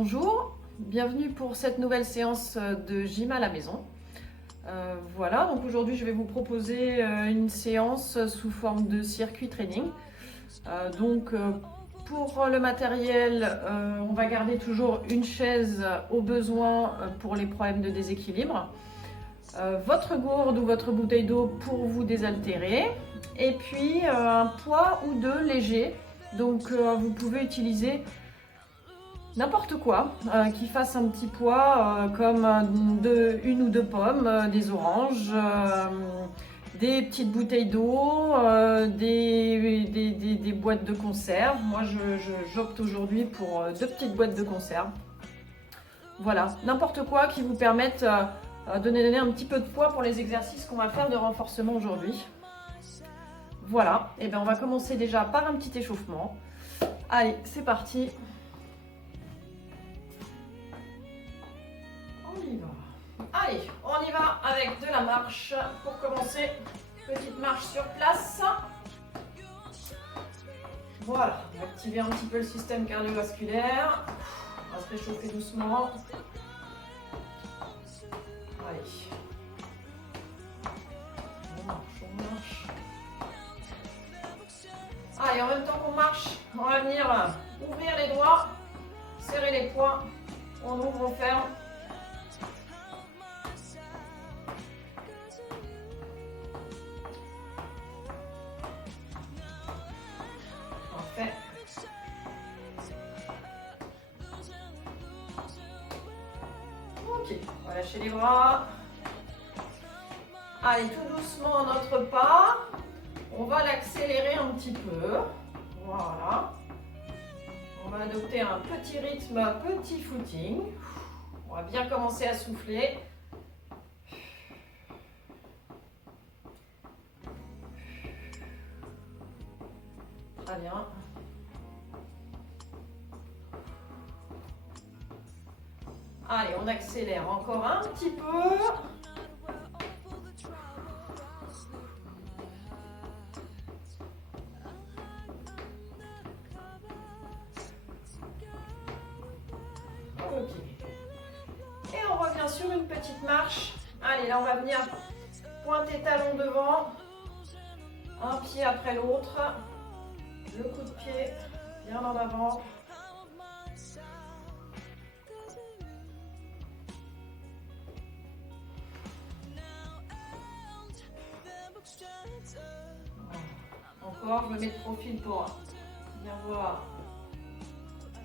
Bonjour, bienvenue pour cette nouvelle séance de gym à la maison. Voilà, donc aujourd'hui je vais vous proposer une séance sous forme de circuit training. Pour le matériel, on va garder toujours une chaise au besoin pour les problèmes de déséquilibre, votre gourde ou votre bouteille d'eau pour vous désaltérer, et puis un poids ou deux léger. Donc vous pouvez utiliser n'importe quoi qui fasse un petit poids, comme une ou deux pommes, des oranges, des petites bouteilles d'eau, des boîtes de conserve. Moi, j'opte aujourd'hui pour deux petites boîtes de conserve. Voilà, n'importe quoi qui vous permette de donner un petit peu de poids pour les exercices qu'on va faire de renforcement aujourd'hui. Voilà, et bien on va commencer déjà par un petit échauffement. Allez, c'est parti. Allez, on y va avec de la marche pour commencer. Petite marche sur place. Voilà, on va activer un petit peu le système cardiovasculaire. On va se réchauffer doucement. Allez. On marche. Allez, en même temps qu'on marche, on va venir ouvrir les doigts, serrer les poings. On ouvre, on ferme. Parfait. Ok, on va lâcher les bras. Allez, tout doucement notre pas. On va l'accélérer un petit peu. Voilà. On va adopter un petit rythme, petit footing. On va bien commencer à souffler. Très bien. Allez, on accélère encore un petit peu. Ok. Et on revient sur une petite marche. Allez, là on va venir pointer talon devant. Un pied après l'autre. Le coup de pied bien en avant. Encore, je me mets de profil pour bien voir.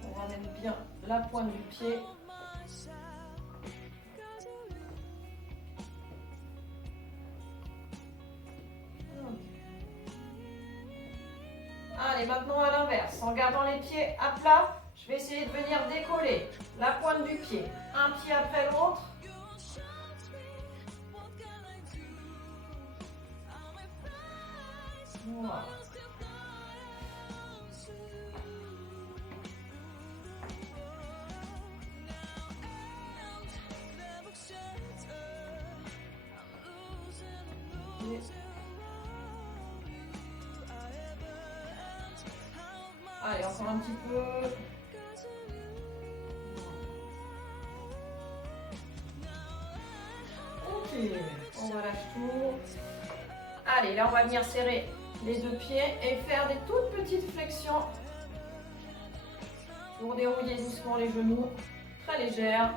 On ramène bien la pointe du pied. Allez, maintenant à l'inverse, en gardant les pieds à plat, je vais essayer de venir décoller la pointe du pied, un pied après l'autre. Voilà. Allez, encore un petit peu. Ok, on relâche tout. Allez, là on va venir serrer les deux pieds et faire des toutes petites flexions pour dérouiller doucement les genoux, très légères.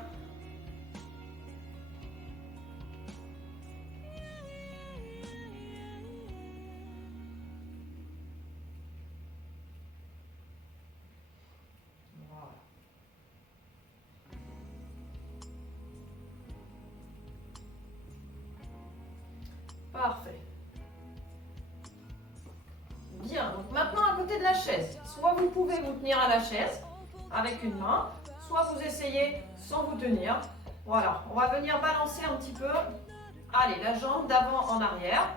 Parfait. Bien, donc maintenant à côté de la chaise, soit vous pouvez vous tenir à la chaise avec une main, soit vous essayez sans vous tenir. Voilà, on va venir balancer un petit peu. Allez, la jambe d'avant en arrière,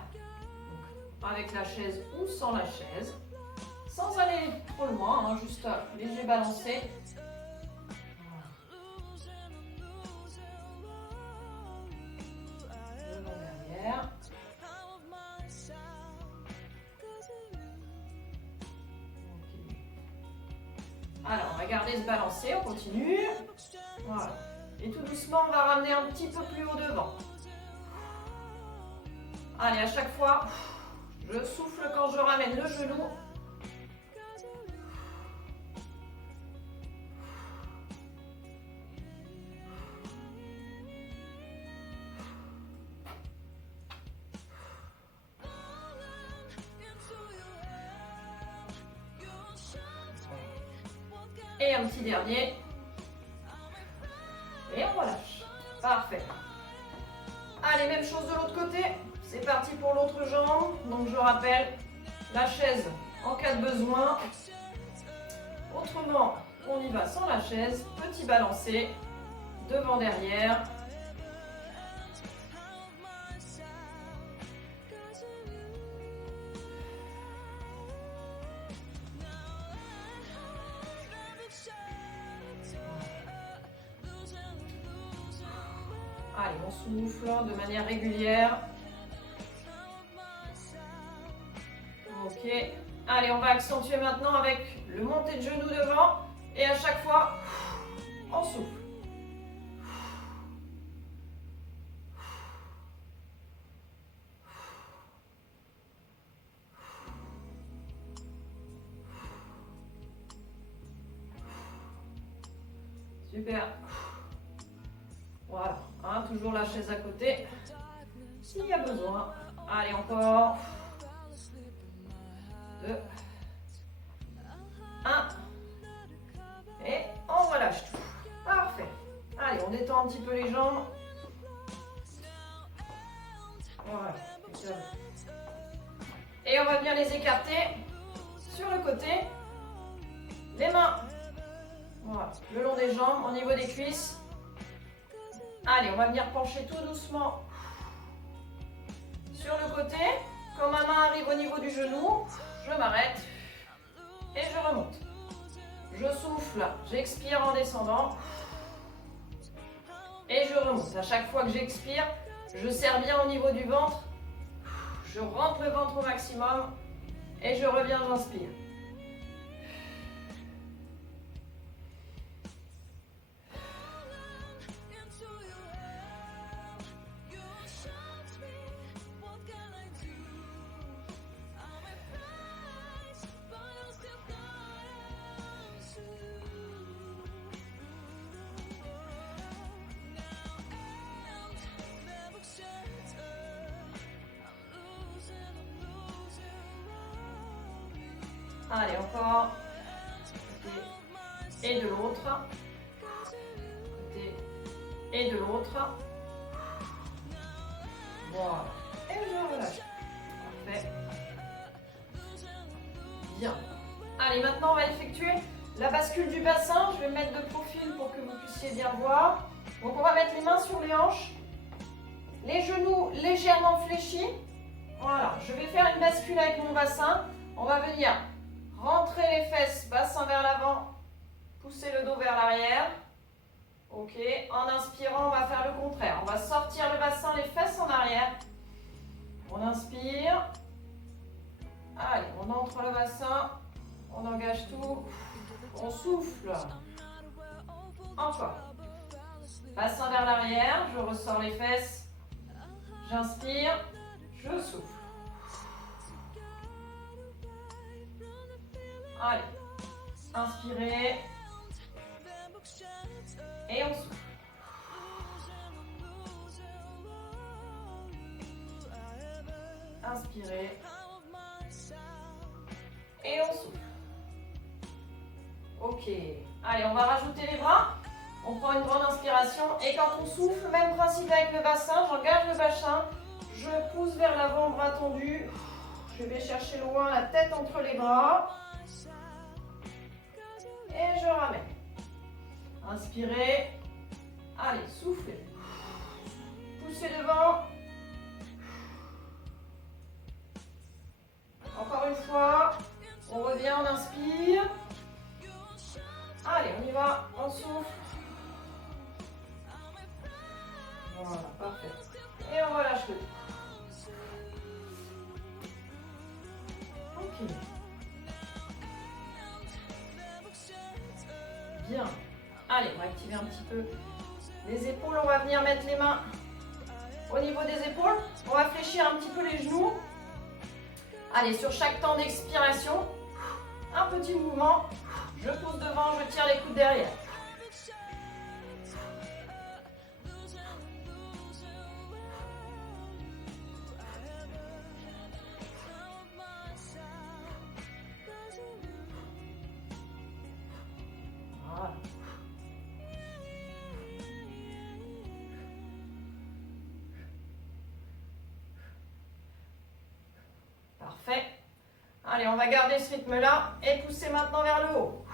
donc avec la chaise ou sans la chaise, sans aller trop loin, hein, juste léger balancé. Devant derrière. Alors, on va garder se balancer, on continue. Voilà. Et tout doucement, on va ramener un petit peu plus haut devant. Allez, à chaque fois, je souffle quand je ramène le genou. Et un petit dernier. Et on relâche. Parfait. Allez, même chose de l'autre côté. C'est parti pour l'autre jambe. Donc je rappelle, la chaise en cas de besoin. Autrement, on y va sans la chaise. Petit balancé. Devant, derrière. Allez, on souffle de manière régulière. Ok. Allez, on va accentuer maintenant avec le monté de genou devant. Et à chaque fois, on souffle. Super. Voilà. Hein, toujours la chaise à côté. S'il y a besoin. Allez, encore. 2. 1. Et on relâche tout. Parfait. Allez, on détend un petit peu les jambes. Voilà. Et on va bien les écarter sur le côté. Les mains. Voilà. Le long des jambes, au niveau des cuisses. Allez, on va venir pencher tout doucement sur le côté. Quand ma main arrive au niveau du genou, je m'arrête et je remonte. Je souffle, j'expire en descendant et je remonte. À chaque fois que j'expire, je serre bien au niveau du ventre. Je rentre le ventre au maximum et je reviens, j'inspire. Allez, encore. Et de l'autre. Et de l'autre. Voilà. Et je relâche. Parfait. Bien. Allez, maintenant on va effectuer la bascule du bassin. Je vais me mettre de profil pour que vous puissiez bien voir. Donc on va mettre les mains sur les hanches. Les genoux légèrement fléchis. Voilà. Je vais faire une bascule avec mon bassin. On va venir rentrer les fesses, bassin vers l'avant, pousser le dos vers l'arrière. Ok, en inspirant, on va faire le contraire. On va sortir le bassin, les fesses en arrière. On inspire. Allez, on entre le bassin, on engage tout, on souffle. Encore. Bassin vers l'arrière, je ressors les fesses, j'inspire, je souffle. Allez, inspirez et on souffle. Inspirez et on souffle. Ok, allez, on va rajouter les bras. On prend une grande inspiration et quand on souffle, même principe avec le bassin, j'engage le bassin, je pousse vers l'avant, bras tendus. Je vais chercher loin la tête entre les bras. Et je ramène. Inspirez. Allez, soufflez. Poussez devant. Encore une fois. On revient, on inspire. Allez, on y va. On souffle. Voilà, parfait. Et on relâche le tout. Ok. Bien. Allez, on va activer un petit les épaules. On va venir mettre les mains au niveau des épaules. On va fléchir un petit peu les genoux. Allez, sur chaque temps d'expiration, un petit mouvement. Je pousse devant, je tire les coudes derrière. Voilà. Parfait. Allez, on va garder ce rythme-là et pousser maintenant vers le haut.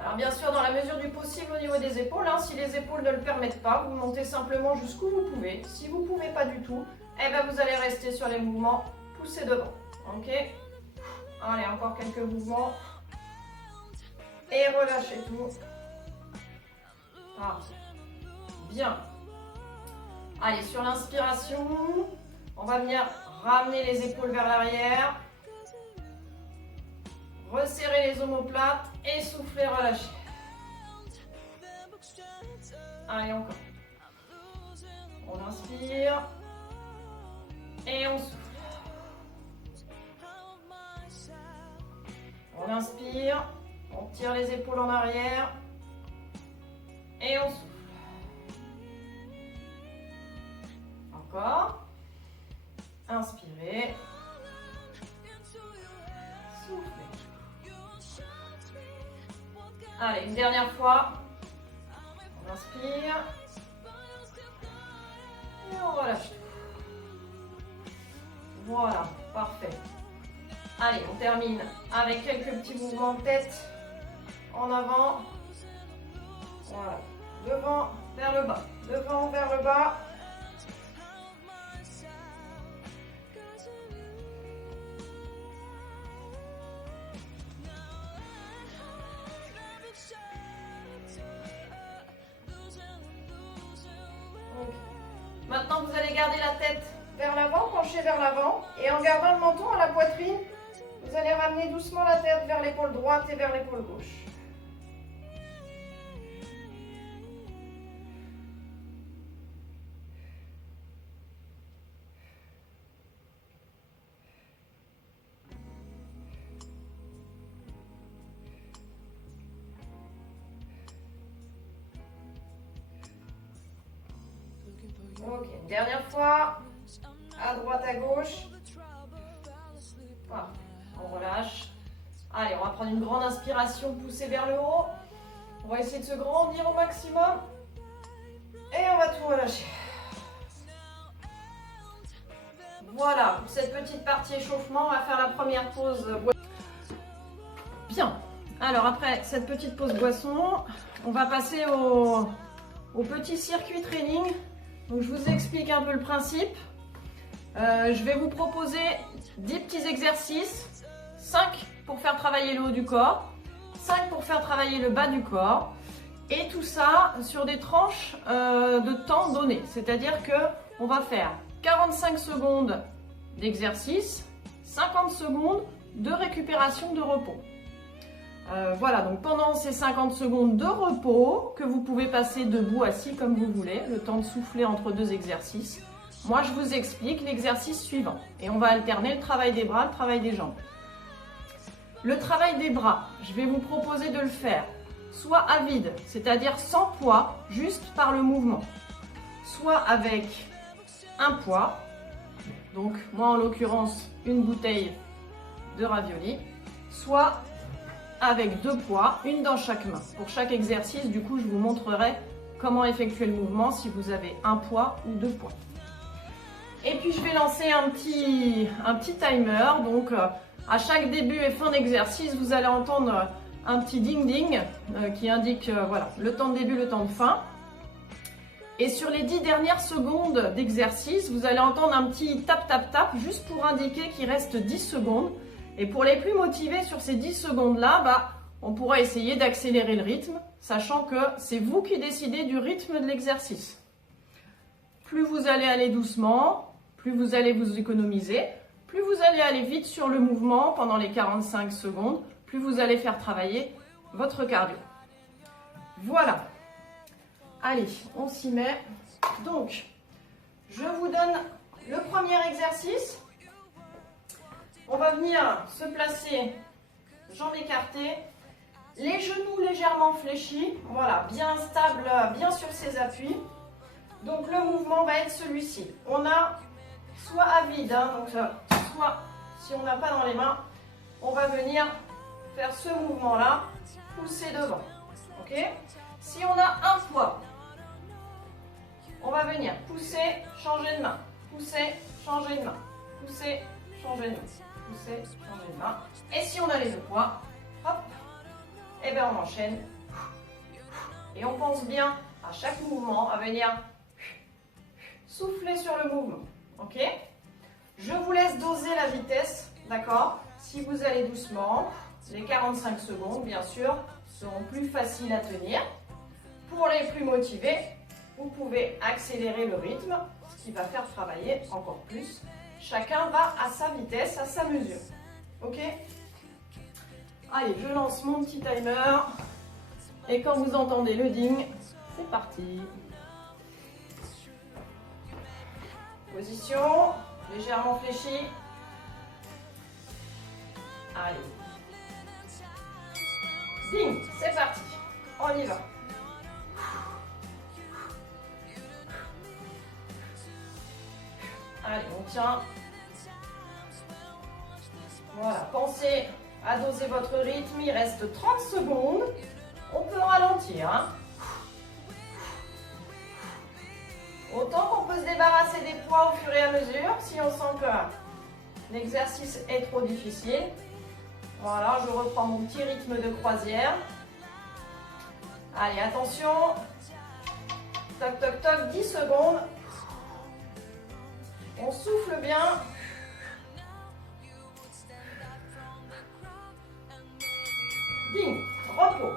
Alors bien sûr, dans la mesure du possible au niveau des épaules, hein, si les épaules ne le permettent pas, vous montez simplement jusqu'où vous pouvez. Si vous ne pouvez pas du tout, eh ben vous allez rester sur les mouvements, pousser devant. Ok? Allez, encore quelques mouvements. Et relâchez tout. Parfait. Bien. Allez, sur l'inspiration, on va venir ramener les épaules vers l'arrière. Resserrer les omoplates et souffler, relâcher. Allez, encore. On inspire et on souffle. On inspire, on tire les épaules en arrière et on souffle. Encore. Inspirez. Soufflez. Allez, une dernière fois. On inspire. Et on relâche tout. Voilà, parfait. Allez, on termine avec quelques petits mouvements de tête. En avant. Voilà. Devant, vers le bas. Devant, vers le bas. Maintenant, vous allez garder la tête vers l'avant, pencher vers l'avant. Et en gardant le menton à la poitrine, vous allez ramener doucement la tête vers l'épaule droite et vers l'épaule gauche. Ok, une dernière fois, à droite, à gauche. Voilà, on relâche. Allez, on va prendre une grande inspiration, pousser vers le haut. On va essayer de se grandir au maximum. Et on va tout relâcher. Voilà, pour cette petite partie échauffement, on va faire la première pause. Bien, alors après cette petite pause boisson, on va passer au petit circuit training. Donc, je vous explique un peu le principe. Je vais vous proposer 10 petits exercices. 5 pour faire travailler le haut du corps. 5 pour faire travailler le bas du corps. Et tout ça sur des tranches de temps données. C'est-à-dire qu'on va faire 45 secondes d'exercice, 50 secondes de récupération de repos. Voilà, donc pendant ces 50 secondes de repos, que vous pouvez passer debout, assis comme vous voulez, le temps de souffler entre deux exercices, moi je vous explique l'exercice suivant. Et on va alterner le travail des bras, le travail des jambes. Le travail des bras, je vais vous proposer de le faire soit à vide, c'est-à-dire sans poids, juste par le mouvement. Soit avec un poids, donc moi en l'occurrence une bouteille de ravioli, soit avec 2 poids, une dans chaque main. Pour chaque exercice, du coup, je vous montrerai comment effectuer le mouvement si vous avez un poids ou 2 poids. Et puis, je vais lancer un petit timer. Donc, à chaque début et fin d'exercice, vous allez entendre un petit ding-ding qui indique voilà, le temps de début, le temps de fin. Et sur les 10 dernières secondes d'exercice, vous allez entendre un petit tap-tap-tap juste pour indiquer qu'il reste 10 secondes. Et pour les plus motivés sur ces 10 secondes-là, on pourra essayer d'accélérer le rythme, sachant que c'est vous qui décidez du rythme de l'exercice. Plus vous allez aller doucement, plus vous allez vous économiser, plus vous allez aller vite sur le mouvement pendant les 45 secondes, plus vous allez faire travailler votre cardio. Voilà. Allez, on s'y met. Donc, je vous donne le premier exercice. On va venir se placer, jambes écartées, les genoux légèrement fléchis, voilà, bien stable, bien sur ses appuis. Donc le mouvement va être celui-ci. On a soit à vide, hein, donc soit si on n'a pas dans les mains, on va venir faire ce mouvement-là, pousser devant. Ok? Si on a un poids, on va venir pousser, changer de main, pousser, changer de main, pousser, changer de main, pousser, changer de main. Et si on a les deux poids, hop, et bien on enchaîne. Et on pense bien à chaque mouvement à venir souffler sur le mouvement. Ok? Je vous laisse doser la vitesse, d'accord? Si vous allez doucement, les 45 secondes, bien sûr, seront plus faciles à tenir. Pour les plus motivés, vous pouvez accélérer le rythme, ce qui va faire travailler encore plus. Chacun va à sa vitesse, à sa mesure. Ok? Allez, je lance mon petit timer. Et quand vous entendez le ding, c'est parti. Position, légèrement fléchie. Allez. Ding, c'est parti. On y va. Allez, on tient. Voilà, pensez à doser votre rythme. Il reste 30 secondes. On peut ralentir. Hein. Autant qu'on peut se débarrasser des poids au fur et à mesure, si on sent que l'exercice est trop difficile. Voilà, je reprends mon petit rythme de croisière. Allez, attention. Toc, toc, toc, 10 secondes. On souffle bien. Ding, repos.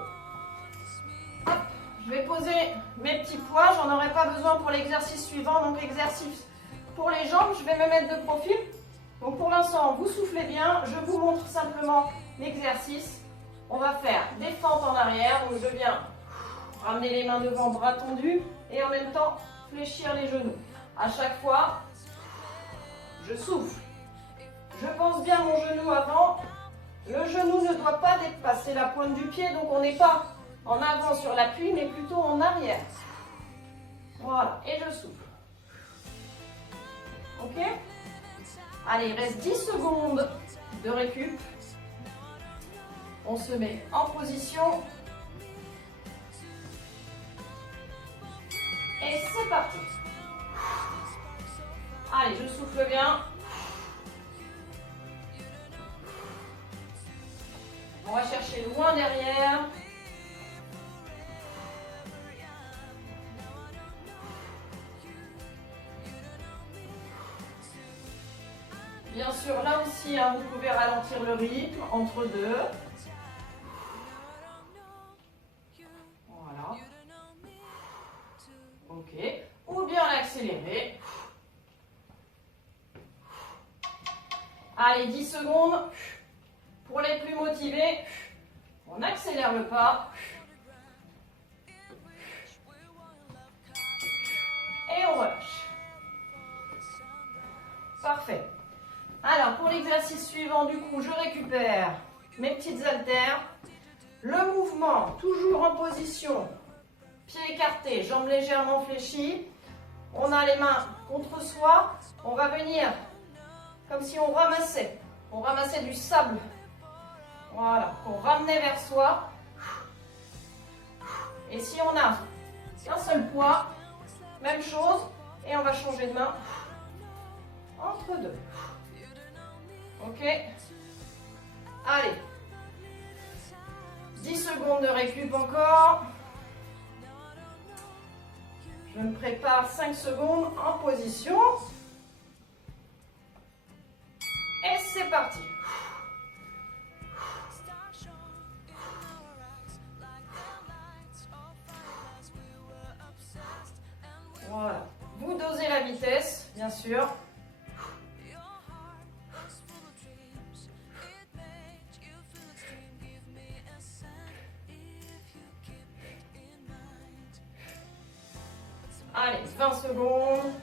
Hop, je vais poser mes petits poids. J'en aurai pas besoin pour l'exercice suivant. Donc, exercice pour les jambes. Je vais me mettre de profil. Donc, pour l'instant, vous soufflez bien. Je vous montre simplement l'exercice. On va faire des fentes en arrière. Donc, je viens ramener les mains devant, bras tendus. Et en même temps, fléchir les genoux. À chaque fois, je souffle. Je pense bien mon genou avant. Le genou ne doit pas dépasser la pointe du pied, donc on n'est pas en avant sur l'appui, mais plutôt en arrière. Voilà, et je souffle. Ok? Allez, il reste 10 secondes de récup. On se met en position. Et c'est parti. Allez, je souffle bien. On va chercher loin derrière. Bien sûr, là aussi, hein, vous pouvez ralentir le rythme entre deux. Voilà. Ok. Ou bien l'accélérer. Allez, 10 secondes. Pour les plus motivés, on accélère le pas. Et on relâche. Parfait. Alors, pour l'exercice suivant, du coup, je récupère mes petites haltères. Le mouvement, toujours en position. Pieds écartés, jambes légèrement fléchies. On a les mains contre soi. On va venir comme si on ramassait. On ramassait du sable. Voilà, qu'on ramenait vers soi. Et si on a un seul poids, même chose. Et on va changer de main entre deux. Ok? Allez. 10 secondes de récup encore. Je me prépare 5 secondes en position. Et c'est parti. Voilà. Vous dosez la vitesse, bien sûr. Allez, 20 secondes.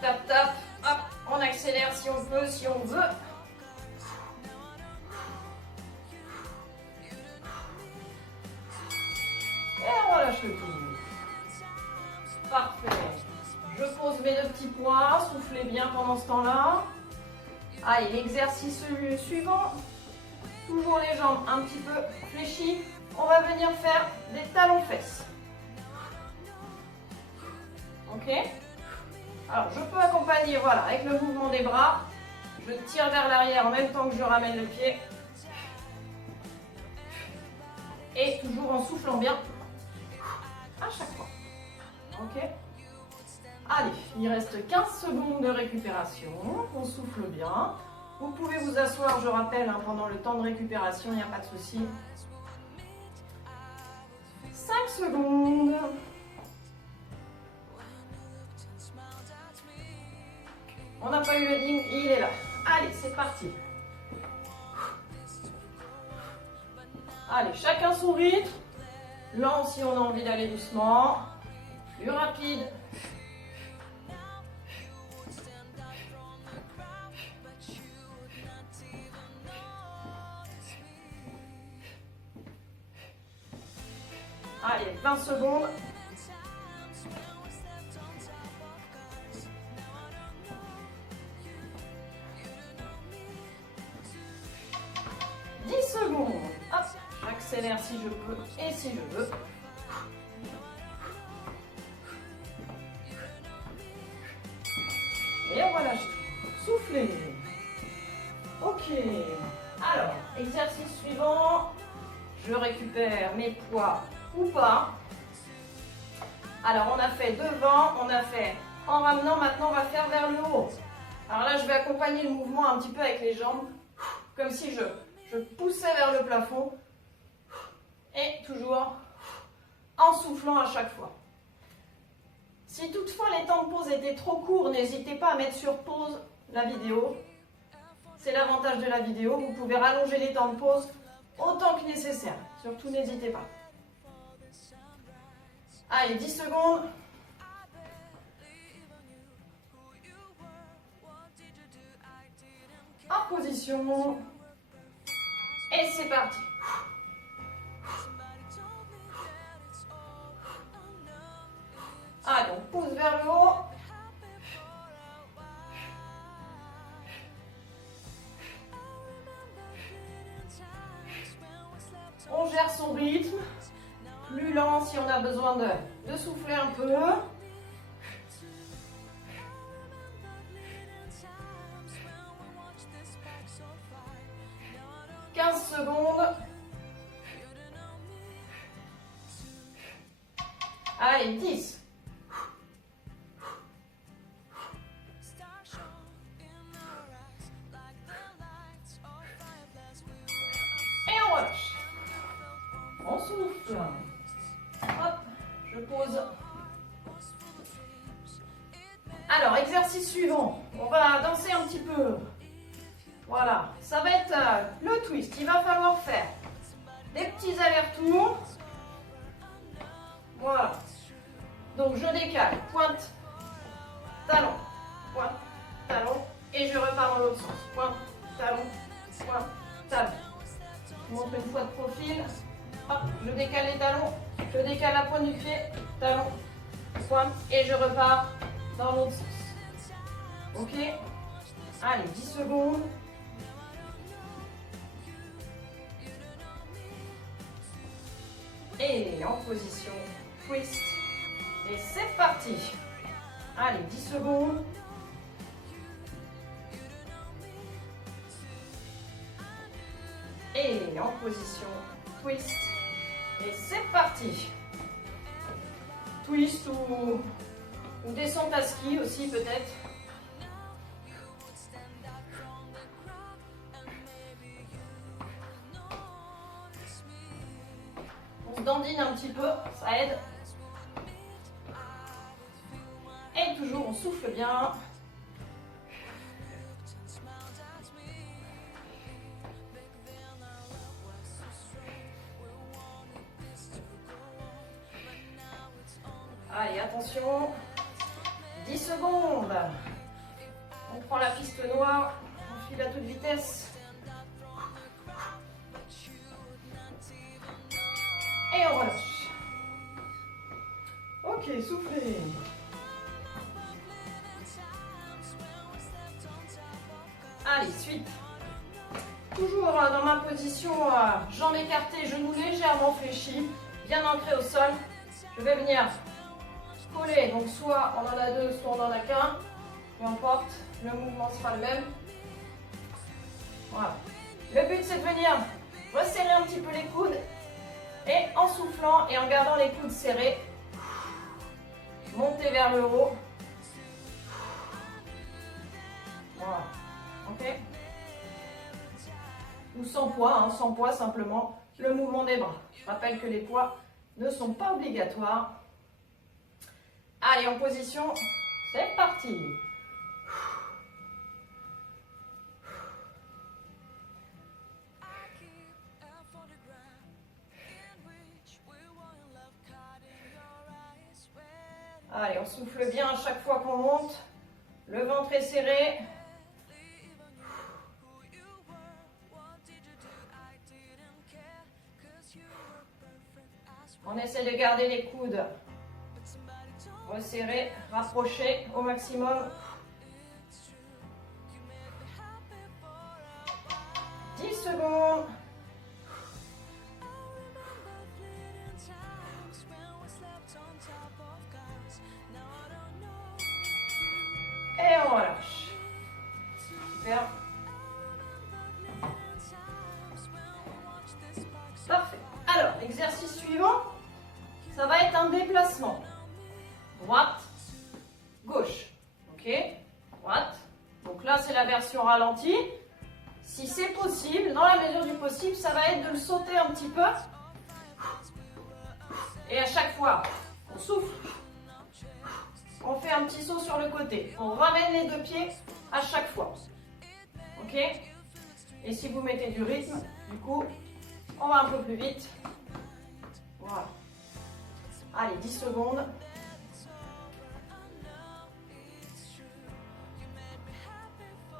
Tap, tap. Hop, on accélère si on peut, si on veut. Et on relâche le tout. Parfait. Je pose mes 2 petits poids. Soufflez bien pendant ce temps-là. Allez, l'exercice suivant. Toujours les jambes un petit peu fléchies. On va venir faire des talons-fesses. Ok? Alors, je peux accompagner, voilà, avec le mouvement des bras. Je tire vers l'arrière en même temps que je ramène le pied. Et toujours en soufflant bien à chaque fois. Ok? Allez, il reste 15 secondes de récupération. On souffle bien. Vous pouvez vous asseoir, je rappelle, hein, pendant le temps de récupération, il n'y a pas de souci. 5 secondes. On n'a pas eu le ding, il est là. Allez, c'est parti. Allez, chacun son rythme. Lent si on a envie d'aller doucement. Plus rapide. Allez, 20 secondes. Hop, j'accélère si je peux et si je veux. Et on relâche tout. Soufflez. Ok. Alors, exercice suivant. Je récupère mes poids ou pas. Alors, on a fait devant, on a fait en ramenant. Maintenant, on va faire vers le haut. Alors là, je vais accompagner le mouvement un petit peu avec les jambes. Comme si je poussais vers le plafond. Et toujours en soufflant à chaque fois. Si toutefois les temps de pause étaient trop courts, n'hésitez pas à mettre sur pause la vidéo. C'est l'avantage de la vidéo, vous pouvez rallonger les temps de pause autant que nécessaire. Surtout n'hésitez pas. Allez, 10 secondes. En position. Et c'est parti. Allez, on pousse vers le haut. On gère son rythme. Plus lent si on a besoin de souffler un peu. « 15 secondes. Allez, 10. Et on relâche. On souffle. Hop, je pose. Alors, exercice suivant. On va danser un petit peu. Voilà, ça va être le twist. Il va falloir faire des petits allers-retours. Voilà. Donc, je décale. Pointe, talon, pointe, talon. Et je repars dans l'autre sens. Pointe, talon, pointe, talon. Je montre une fois de profil. Hop, je décale les talons. Je décale la pointe du pied. Talon, pointe. Et je repars dans l'autre sens. Ok? Allez, 10 secondes. Et en position twist. Et c'est parti. Allez, 10 secondes. Et en position twist. Et c'est parti. Twist ou descente à ski aussi peut-être. On se dandine un petit peu, ça aide. Et toujours on souffle bien. Allez, attention. 10 secondes. On prend la piste noire. On file à toute vitesse. Et on relâche. Ok, soufflez. Allez, suite. Toujours dans ma position, jambes écartées, genoux légèrement fléchis, bien ancrés au sol. Je vais venir coller, donc soit on en a deux, soit on en a qu'un. Peu importe, le mouvement sera le même. Voilà. Le but c'est de venir resserrer un petit peu les coudes et en soufflant et en gardant les coudes serrés, monter vers le haut. Voilà. Ok? Ou sans poids simplement le mouvement des bras. Je rappelle que les poids ne sont pas obligatoires. Allez, en position, c'est parti. Allez, on souffle bien à chaque fois qu'on monte. Le ventre est serré. On essaie de garder les coudes resserrés, rapprochés au maximum. 10 secondes. Et on relâche. Super. Parfait. Alors, l'exercice suivant, ça va être un déplacement. Droite, gauche. Ok? Droite. Donc là, c'est la version ralentie. Si c'est possible, dans la mesure du possible, ça va être de le sauter un petit peu. Et à chaque fois, on souffle. On fait un petit saut sur le côté. On ramène les deux pieds à chaque fois. Ok? Et si vous mettez du rythme, du coup, on va un peu plus vite. Voilà. Allez, 10 secondes.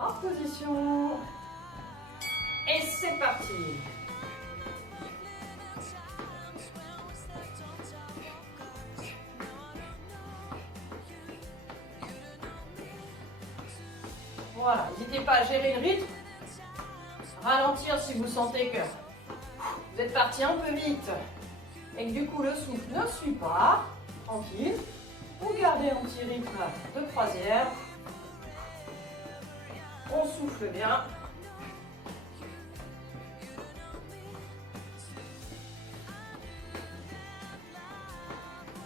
En position. Et c'est parti. Voilà, n'hésitez pas à gérer le rythme. Ralentir si vous sentez que vous êtes parti un peu vite et que du coup le souffle ne suit pas. Tranquille. Vous gardez un petit rythme de croisière. On souffle bien.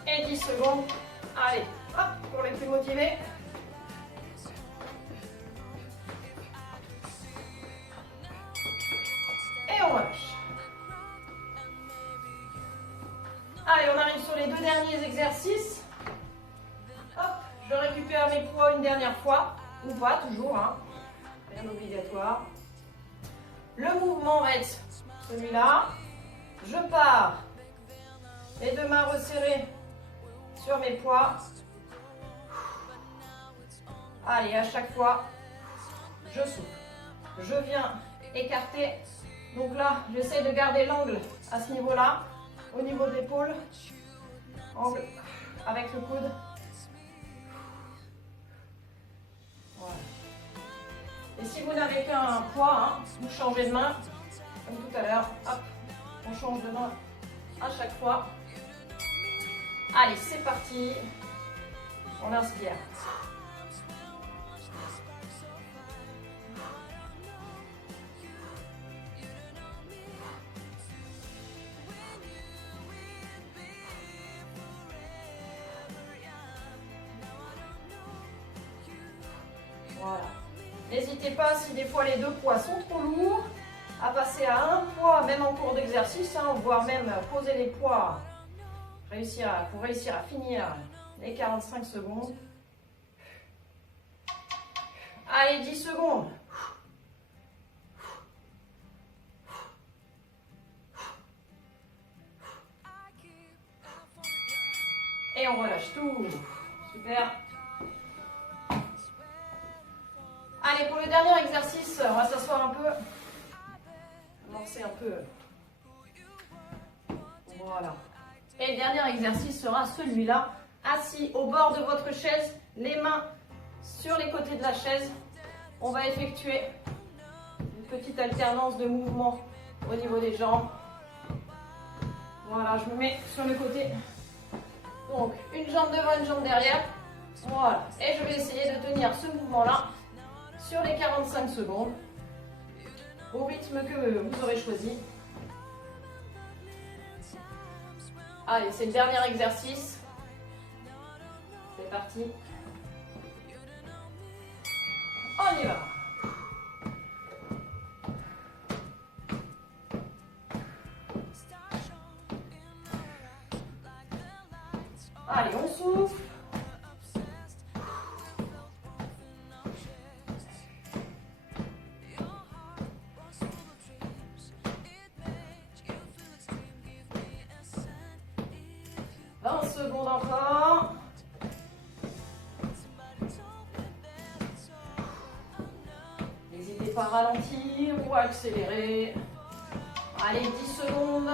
Et 10 secondes. Allez, hop, pour les plus motivés. Et on relâche. Allez, on arrive sur les deux derniers exercices. Hop, je récupère mes poids une dernière fois. Ou pas, toujours, hein. Rien d'obligatoire. Le mouvement va être celui-là. Je pars. Les deux mains resserrées sur mes poids. Allez, à chaque fois, je souffle. Je viens écarter. Donc là, j'essaie de garder l'angle à ce niveau-là, au niveau de l'épaule. Angle avec le coude. Voilà. Et si vous n'avez qu'un poids, hein, vous changez de main, comme tout à l'heure. Hop, on change de main à chaque fois. Allez, c'est parti. On inspire. Voilà. N'hésitez pas, si des fois les deux poids sont trop lourds, à passer à un poids, même en cours d'exercice, hein, voire même poser les poids pour réussir à finir les 45 secondes. Allez, 10 secondes. Et on relâche tout. Super. Allez, pour le dernier exercice, on va s'asseoir un peu. Lancer un peu. Voilà. Et le dernier exercice sera celui-là. Assis au bord de votre chaise, les mains sur les côtés de la chaise. On va effectuer une petite alternance de mouvements au niveau des jambes. Voilà, je me mets sur le côté. Donc, une jambe devant, une jambe derrière. Voilà. Et je vais essayer de tenir ce mouvement-là sur les 45 secondes, au rythme que vous aurez choisi. Allez, c'est le dernier exercice. C'est parti. On y va. Allez, on souffle. Secondes encore. N'hésitez pas à ralentir ou à accélérer. Allez, 10 secondes.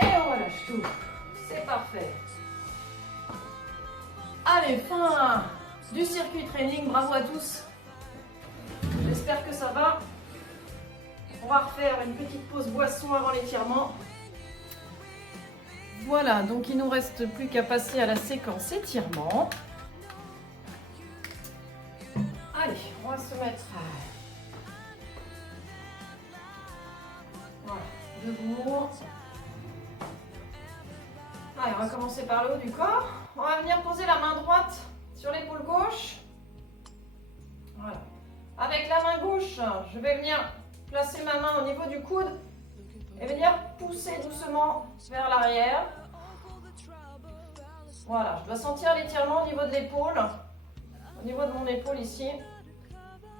Et on relâche tout. C'est parfait. Allez, fin du circuit training. Bravo à tous. J'espère que ça va. On va refaire une petite pause boisson avant l'étirement. Voilà, donc il ne nous reste plus qu'à passer à la séquence étirement. Allez, on va se mettre voilà, debout. Allez, on va commencer par le haut du corps. On va venir poser la main droite sur l'épaule gauche. Voilà. Avec la main gauche, je vais venir placer ma main au niveau du coude et venir pousser doucement vers l'arrière. Voilà, je dois sentir l'étirement au niveau de l'épaule, au niveau de mon épaule ici.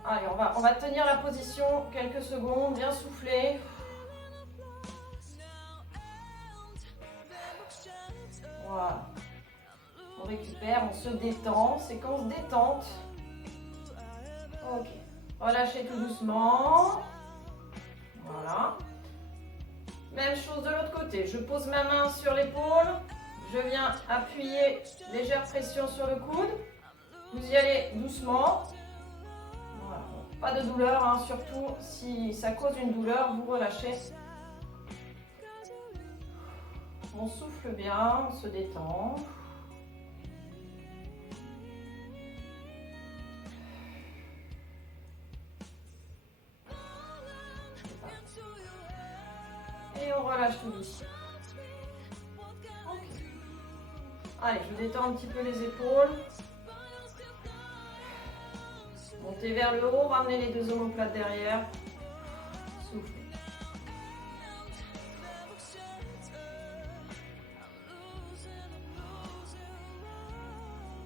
Allez, on va tenir la position quelques secondes, bien souffler. Voilà. On récupère, on se détend, séquence détente. Ok. Relâchez tout doucement. Voilà. Même chose de l'autre côté. Je pose ma main sur l'épaule. Je viens appuyer, légère pression sur le coude. Vous y allez doucement. Voilà. Pas de douleur, hein. Surtout si ça cause une douleur, vous relâchez. On souffle bien, on se détend. Et on relâche tout ici. Okay. Allez, je détends un petit peu les épaules. Montez vers le haut, ramenez les deux omoplates derrière. Soufflez.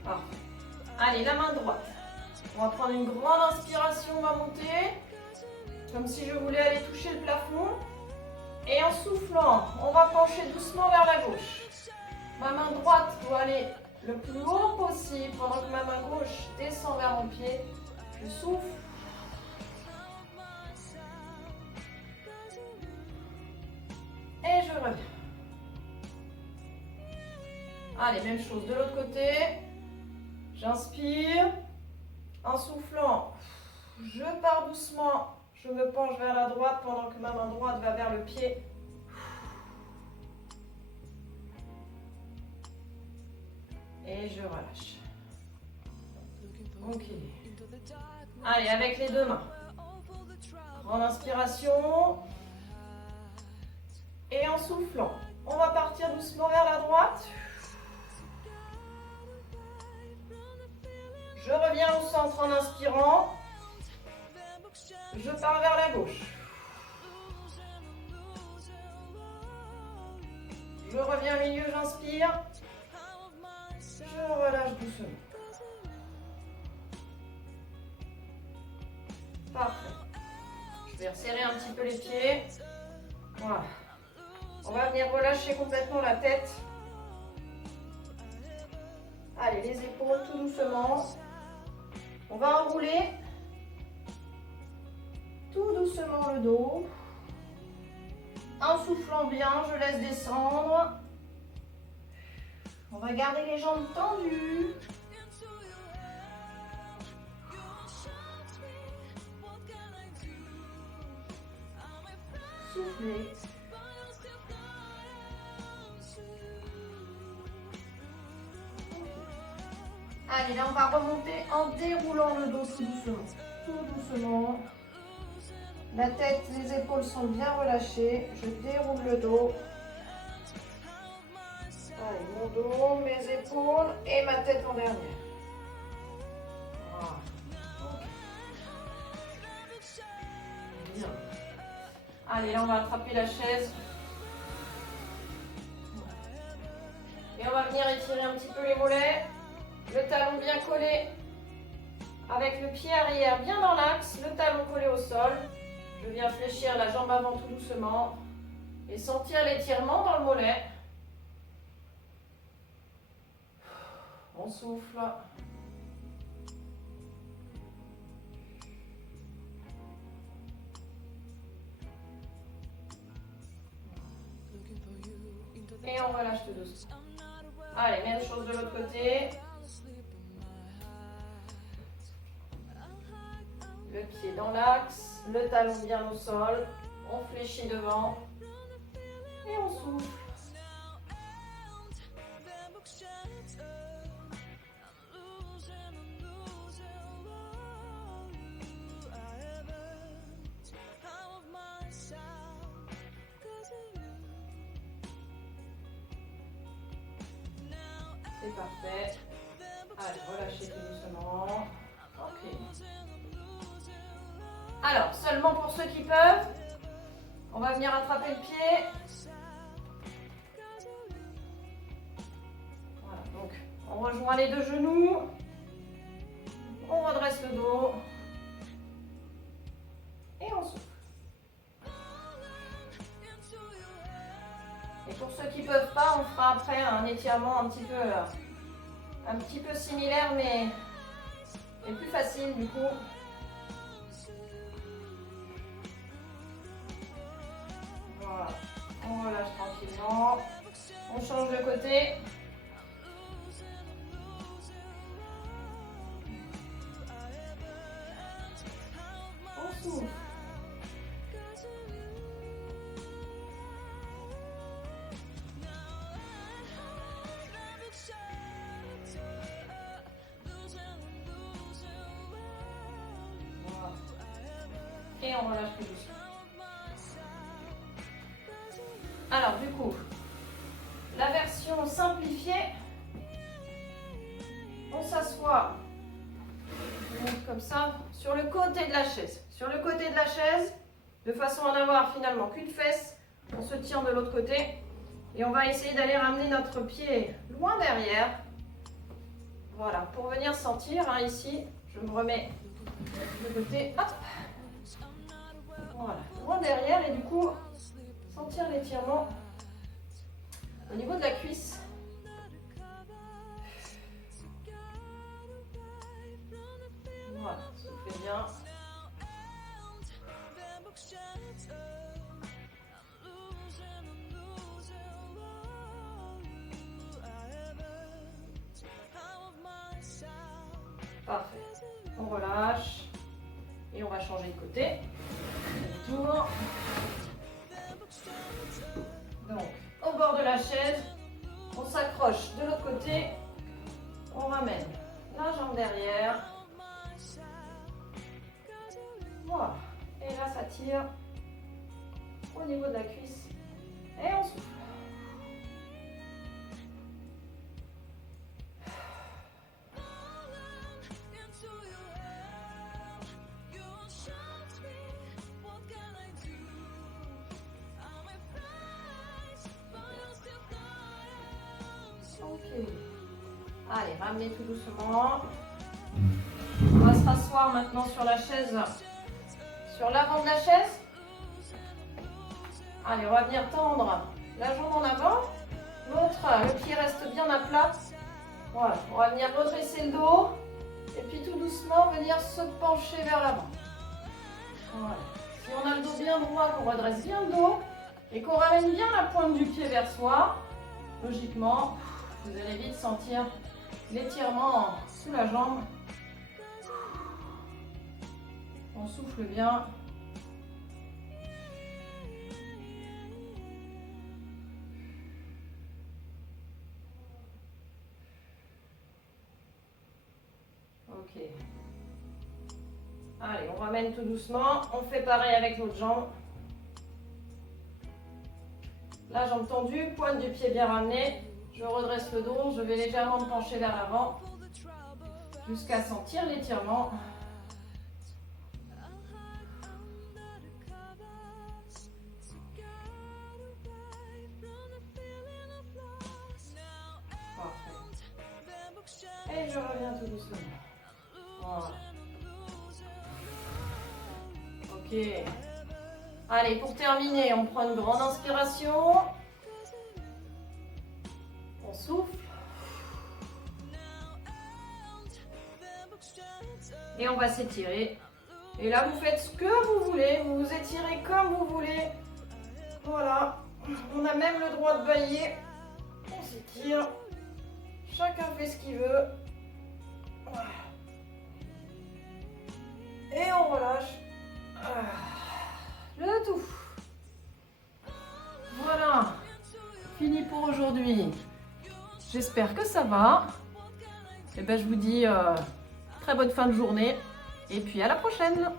Parfait. Allez, la main droite. On va prendre une grande inspiration, on va monter. Comme si je voulais aller toucher le plafond. Et en soufflant, on va pencher doucement vers la gauche. Ma main droite doit aller le plus haut possible pendant que ma main gauche descend vers mon pied. Je souffle. Et je reviens. Allez, même chose de l'autre côté. J'inspire. En soufflant, je pars doucement. Je me penche vers la droite pendant que ma main droite va vers le pied. Et je relâche. Ok. Allez, avec les deux mains. Grande inspiration. Et en soufflant, on va partir doucement vers la droite. Je reviens au centre en inspirant. Je pars vers la gauche. Je reviens au milieu, j'inspire. Je relâche doucement. Parfait. pouvez resserrer un petit peu les pieds. Voilà. On va venir relâcher complètement la tête. Allez, les épaules tout doucement. On va enrouler tout doucement le dos. En soufflant bien, je laisse descendre. On va garder les jambes tendues. Soufflez. Allez, là on va remonter en déroulant le dos tout doucement. Tout doucement. La tête, les épaules sont bien relâchées. Je déroule le dos. Allez, mon dos, mes épaules et ma tête en dernière. Voilà. Bien. Allez, là on va attraper la chaise. Et on va venir étirer un petit peu les mollets. Le talon bien collé. Avec le pied arrière bien dans l'axe, le talon collé au sol. Je viens fléchir la jambe avant tout doucement. Et sentir l'étirement dans le mollet. On souffle. Et on relâche tout doucement. Allez, même chose de l'autre côté. Le pied dans l'axe, le talon bien au sol. On fléchit devant. Et on souffle. C'est parfait. Allez, relâchez tout doucement. Tranquille. Alors, seulement pour ceux qui peuvent, on va venir attraper le pied. Voilà, donc on rejoint les deux genoux. On redresse le dos. Et on souffle. Et pour ceux qui ne peuvent pas, on fera après un étirement un petit peu similaire, mais plus facile du coup. Voilà, on relâche tranquillement. On change de côté. On souffle. Et on relâche plus doucement. Alors du coup, la version simplifiée, on s'assoit comme ça sur le côté de la chaise. Sur le côté de la chaise, de façon à n'avoir finalement qu'une fesse, on se tient de l'autre côté et on va essayer d'aller ramener notre pied loin derrière. Voilà, pour venir sentir, hein, ici, je me remets de côté, hop. Voilà, loin derrière et du coup, sentir l'étirement au niveau de la cuisse. Voilà, soufflez bien. Parfait. On relâche et on va changer de côté. Tour. Donc, au bord de la chaise, on s'accroche de l'autre côté. On ramène la jambe derrière. Voilà. Et là, ça tire au niveau de la cuisse. Et on souffle. Ok. Allez, ramenez tout doucement. On va se rasseoir maintenant sur la chaise sur l'avant de la chaise. Allez, on va venir tendre la jambe en avant. L'autre, le pied reste bien à plat. Voilà, on va venir redresser le dos. Et puis tout doucement, venir se pencher vers l'avant. Voilà. Si on a le dos bien droit, qu'on redresse bien le dos et qu'on ramène bien la pointe du pied vers soi, logiquement, vous allez vite sentir l'étirement sous la jambe. On souffle bien. Ok. Allez, on ramène tout doucement. On fait pareil avec l'autre jambe. La jambe tendue, pointe du pied bien ramenée. Je redresse le dos, je vais légèrement me pencher vers l'avant jusqu'à sentir l'étirement. Et je reviens tout doucement. Voilà. Ok. Allez, pour terminer, on prend une grande inspiration. On souffle. Et on va s'étirer. Et là, vous faites ce que vous voulez. Vous vous étirez comme vous voulez. Voilà. On a même le droit de bailler. On s'étire. Chacun fait ce qu'il veut. Voilà. Et on relâche. Le tout. Voilà. Fini pour aujourd'hui. J'espère que ça va. Et ben, je vous dis très bonne fin de journée. Et puis à la prochaine.